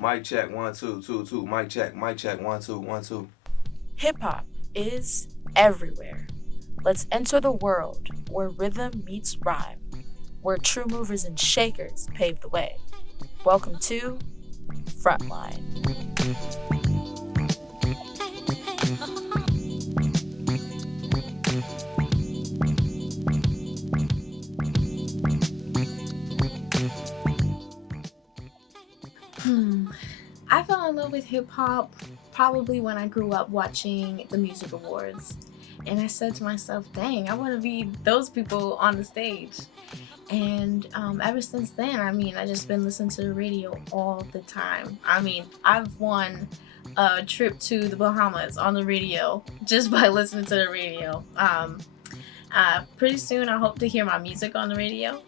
Mic check, 1 2 2 2. Mic check, 1 2 1 2. Hip hop is everywhere. Let's enter the world where rhythm meets rhyme, where true movers and shakers pave the way. Welcome to Frontline. I fell in love with hip hop probably when I grew up watching the music awards. And I said to myself, dang, I want to be those people on the stage. And ever since then, I just been listening to the radio all the time. I've won a trip to the Bahamas on the radio just by listening to the radio. Pretty soon, I hope to hear my music on the radio.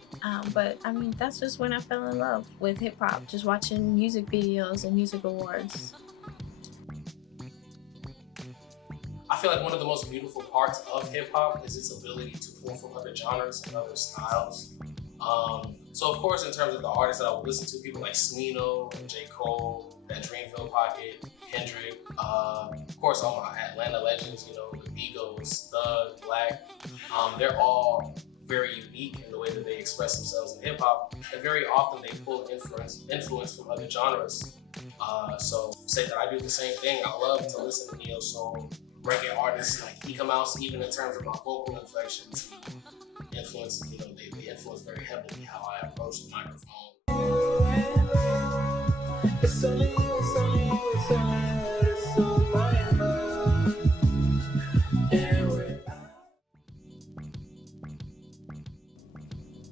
But that's just when I fell in love with hip hop, just watching music videos and music awards. I feel like one of the most beautiful parts of hip hop is its ability to pull from other genres and other styles. So of course, in terms of the artists that I would listen to, people like Smino and J. Cole, that Dreamville Pocket, Kendrick, of course all my Atlanta legends, the Migos, Thug, Black, they're all very unique in the way that they express themselves in hip hop, and very often they pull influence from other genres. So say that I do the same thing. I love to listen to neo soul, reggae artists like Eka Mouse, even in terms of my vocal inflections, influence. They influence very heavily how I approach the microphone. It's only you, it's only you, it's only you, it's so my love.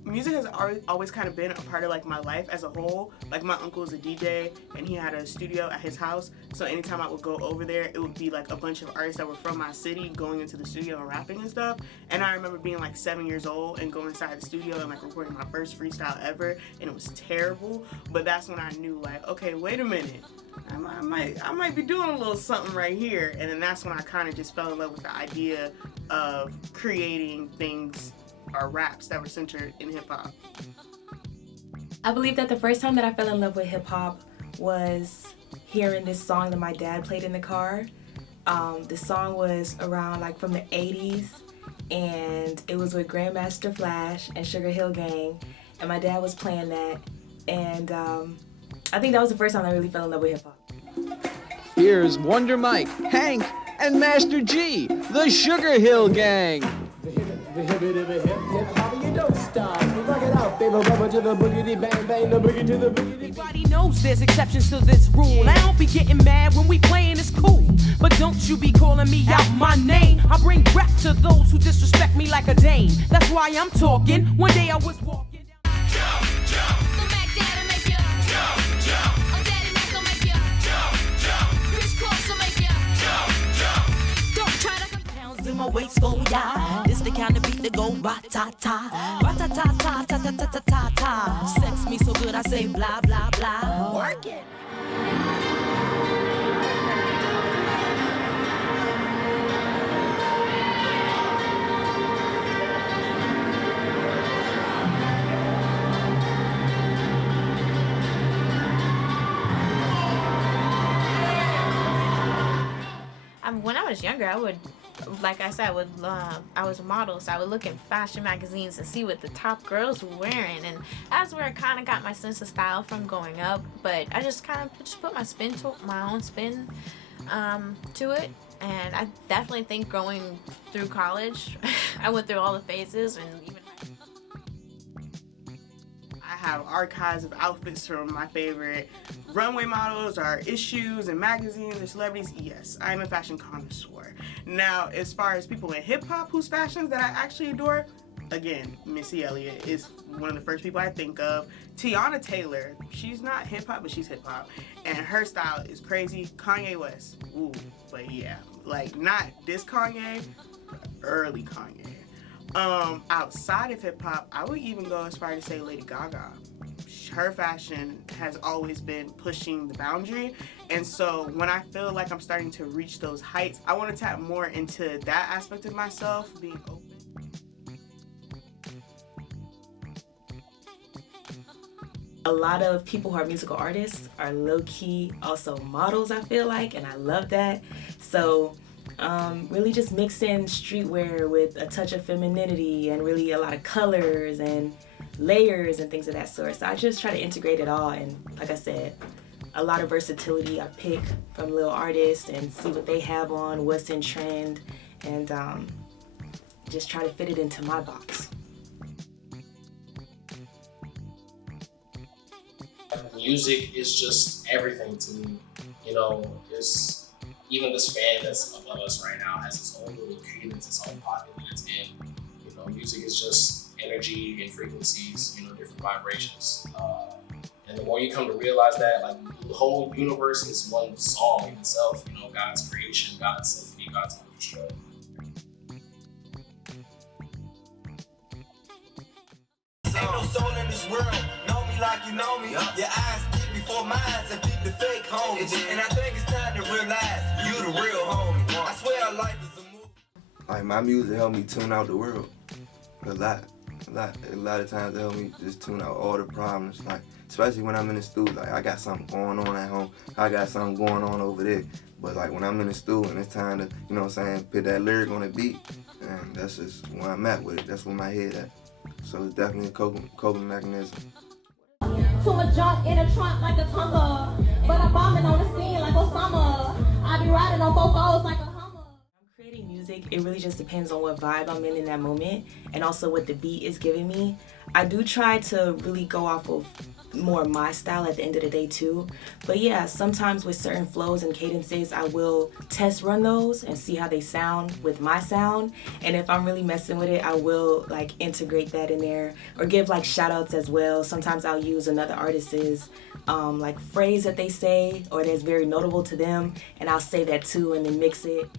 Music has always kind of been a part of my life as a whole. My uncle is a DJ and he had a studio at his house, so anytime I would go over there, it would be a bunch of artists that were from my city going into the studio and rapping and stuff. And I remember being 7 years old and going inside the studio and recording my first freestyle ever, and it was terrible. But that's when I knew okay, wait a minute, I might be doing a little something right here. And then that's when I kind of just fell in love with the idea of creating things or raps that were centered in hip-hop. I believe that the first time that I fell in love with hip-hop was hearing this song that my dad played in the car. The song was around from the 80s, and it was with Grandmaster Flash and Sugar Hill Gang, and my dad was playing that, and I think that was the first time I really fell in love with hip-hop. Here's Wonder Mike, Hank, and Master G, the Sugar Hill Gang. The hip hop, you don't stop. You rock it out, baby, rubber to the boogity bang bang, the boogie to the boogity. Everybody knows there's exceptions to this rule. I don't be getting mad when we playing, it's cool. But don't you be calling me out my name. I bring rap to those who disrespect me like a dame. That's why I'm talking. One day I was walking down. Jump, jump. Come back down and make you jump, jump. Oh, Daddy Mac gon' make you jump, jump. Chris Cross will make you jump, jump. Don't try to come pounds in my waist, go yeah. This the kind of beat that go ra-ta-ta, ra-ta-ta-ta-ta-ta-ta-ta-ta. Sex me so good I say blah, blah, blah. Work it. When I was younger, I would, like I said, I was a model, so I would look in fashion magazines and see what the top girls were wearing, and that's where I kind of got my sense of style from growing up. But I just kind of put my own spin to it, and I definitely think going through college, I went through all the phases, and even I have archives of outfits from my favorite runway models or issues and magazines or celebrities. Yes, I'm a fashion connoisseur. Now, as far as people in hip-hop whose fashions that I actually adore, again, Missy Elliott is one of the first people I think of. Tiana Taylor, she's not hip-hop, but she's hip-hop, and her style is crazy. Kanye West, ooh, but yeah, not this Kanye, but early Kanye. Outside of hip-hop, I would even go as far to say Lady Gaga. Her fashion has always been pushing the boundary, and so when I feel like I'm starting to reach those heights, I want to tap more into that aspect of myself, being open. a lot of people who are musical artists are low-key also models, I feel like, and I love that. So really just mixing streetwear with a touch of femininity and really a lot of colors and layers and things of that sort. So I just try to integrate it all, and like I said, a lot of versatility. I pick from little artists and see what they have on, what's in trend, and just try to fit it into my box. Music is just everything to me. You know, it's even this fan that's above us right now has its own little cadence, its own pocket that it's in. You know, music is just energy and frequencies, you know, different vibrations. And the more you come to realize that, like, the whole universe is one song in itself, you know, God's creation, God's symphony, God's orchestra. Ain't no soul in this world, know me like you know me. Your eyes speak before mine and beat the fake homies. And I think it's time to realize you the real homie. I swear life is a movie. Like, my music helped me tune out the world a lot of times. It helped me just tune out all the problems, like, especially when I'm in the studio. Like, I got something going on at home, I got something going on over there, but like when I'm in the studio and it's time to, you know what I'm saying, put that lyric on the beat, and that's just where I'm at with it. That's where my head at. So it's definitely a coping mechanism. To a junk in a trunk like a Tonga, but I'm bombing on the scene like Osama. I be riding on 4 like a Hummer. Creating music, it really just depends on what vibe I'm in that moment, and also what the beat is giving me. I do try to really go off of more my style at the end of the day too, but yeah, sometimes with certain flows and cadences I will test run those and see how they sound with my sound, and if I'm really messing with it, I will like integrate that in there or give like shout outs as well. Sometimes I'll use another artist's like phrase that they say or that's very notable to them, and I'll say that too and then mix it.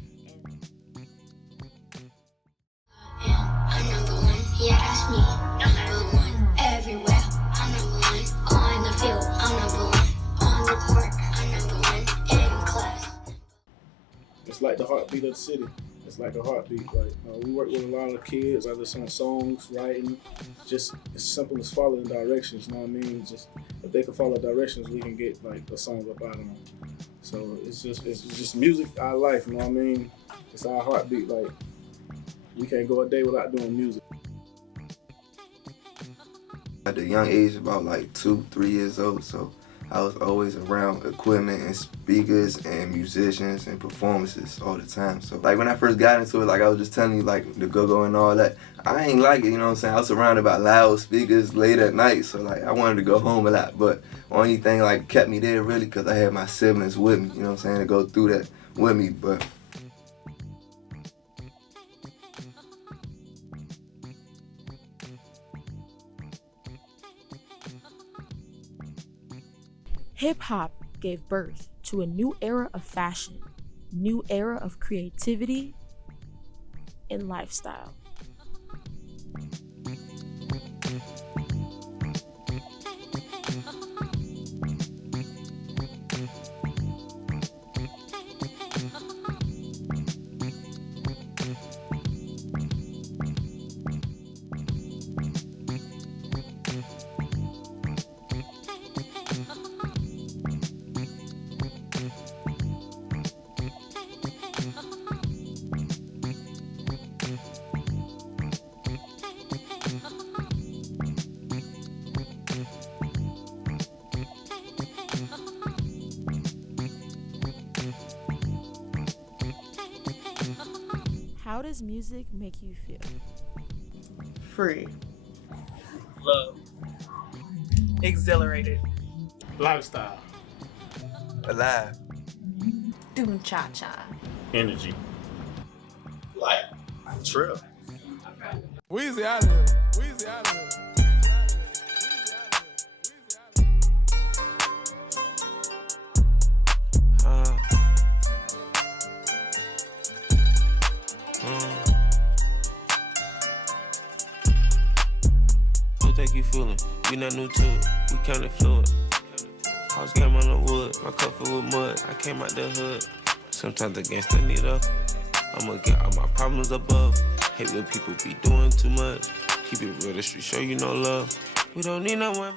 I'm number one, yeah, that's me. Number one everywhere. I'm number one on the field. I'm number one on the court. I'm number one in class. It's like the heartbeat of the city. It's like a heartbeat. Like we work with a lot of kids, either on songs, writing. Just as simple as following directions. You know what I mean? Just if they can follow directions, we can get like a song up out of them. So it's just music, our life. You know what I mean? It's our heartbeat. Like, we can't go a day without doing music. At the young age, about like 2-3 years old, so I was always around equipment and speakers and musicians and performances all the time. So like when I first got into it, like I was just telling you, like the go-go and all that, I ain't like it, you know what I'm saying? I was surrounded by loud speakers late at night, so like I wanted to go home a lot, but only thing like kept me there really because I had my siblings with me, you know what I'm saying, to go through that with me. But hip-hop gave birth to a new era of fashion, new era of creativity and lifestyle. How does music make you feel? Free. Love. Exhilarated. Lifestyle. alive. Doing cha-cha. Energy. Life. True. Weezy out of here. Weezy out of here. Think you feeling? We not new to it. We kinda fluid. House game on the wood. My cup filled with mud. I came out the hood. Sometimes the gangsta need up. I'ma get all my problems above. Hate when people be doing too much. Keep it real, the street show you no love. We don't need no one.